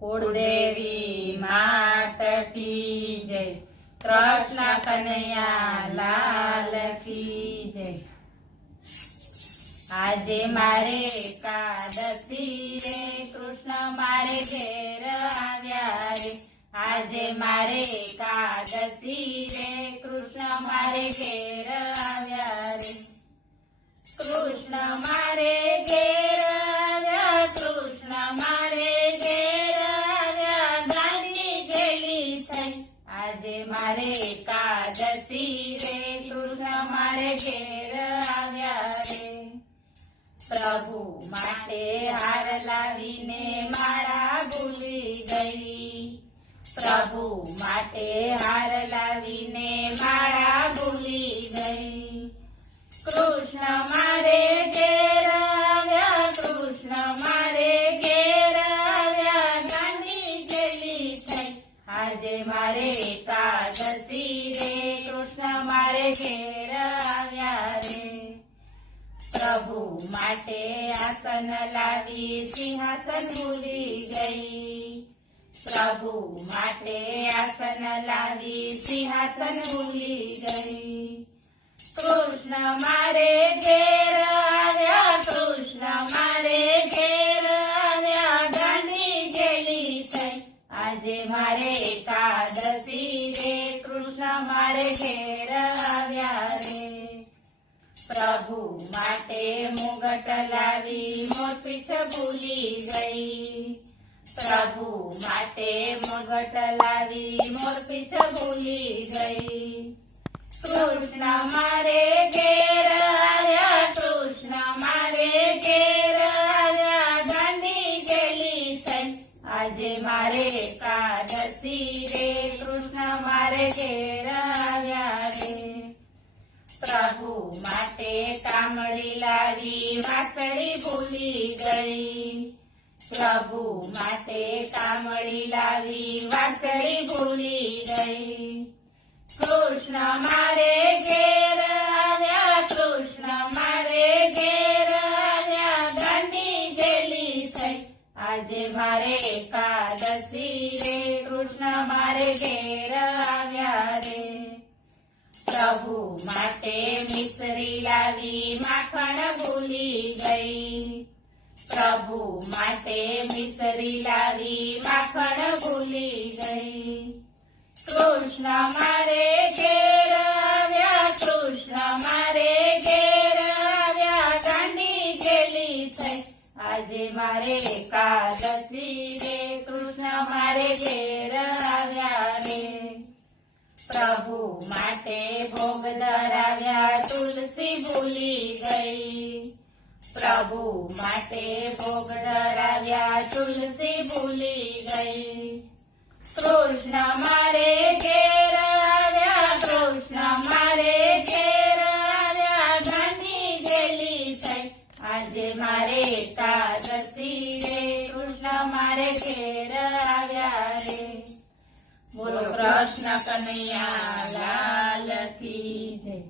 कुलदेवी मात की जय। कृष्ण कन्हैया लाल की जय। आजे मारे एकादशी रे कृष्ण मारे घेर आव्या रे। आजे मारे एकादशी रे कृष्ण मारे घेर आव्या रे। कृष्ण मारे घेर आव्या, कृष्ण मारे घेर आव्या, गांडी गेली थई। आजे मारे एकादशी रे कृष्ण मारे घेर आव्या रे। प्रभु माटे हार लावीने माळा भूली गई। प्रभु माटे हार लावीने माळा भूली गई। कृष्ण मारे घेर आव्या, कृष्ण मारे घेर आव्या, गांडी गेली थई। आजे मारे एकादशी रे कृष्ण मारे घेर आव्या रे। प्रभु माटे आसन लावी सिंहासन भूली गई। प्रभु माटे आसन लावी सिंहासन भूली गई। कृष्ण मारे घेर आव्या, कृष्ण मारे घेर आव्या, गांडी गेली थई। आजे मारे एकादशी रे कृष्ण मारे घेर आव्या रे। प्रभु माटे मुगट लावी मोरपींछ भूली गई। प्रभु माटे मुगट लावी मोरपींछ भूली गई। कृष्ण मारे घेर आव्या, कृष्ण मारे घेर आव्या, गांडी गेली थई। आजे मारे एकादशी रे कृष्ण मारे घेर आव्या रे। प्रभु माटे कामड़ी लावी वासड़ी भूली गई। प्रभु माटे कामड़ी लावी वासड़ी भूली गई। कृष्ण मारे घेर आव्या, कृष्ण मारे घेर आव्या, गांडी गेली थई। आजे मारे एकादशी रे कृष्ण मारे घेर आव्या रे। प्रभु माटे मिसरी लावी माखण भूली गई। प्रभु माटे मिसरी लावी माखण भूली गई। कृष्ण मारे घेर आव्या, कृष्ण मारे घेर आव्या, गांडी गेली थई। आजे मारे एकादशी रे कृष्ण मारे घेर आव्या रे। प्रभु माटे भोग धराव्या तुलसी भूली गई। प्रभु माटे भोग धराव्या तुलसी भूली गई। कृष्ण मारे घेर आव्या, कृष्ण मारे घेर आव्या, गांडी गेली थई। आजे मारे एकादशी रे कृष्ण मारे घेर आव्या रे। बोलो कृष्ण कन्हैया लाल की जय।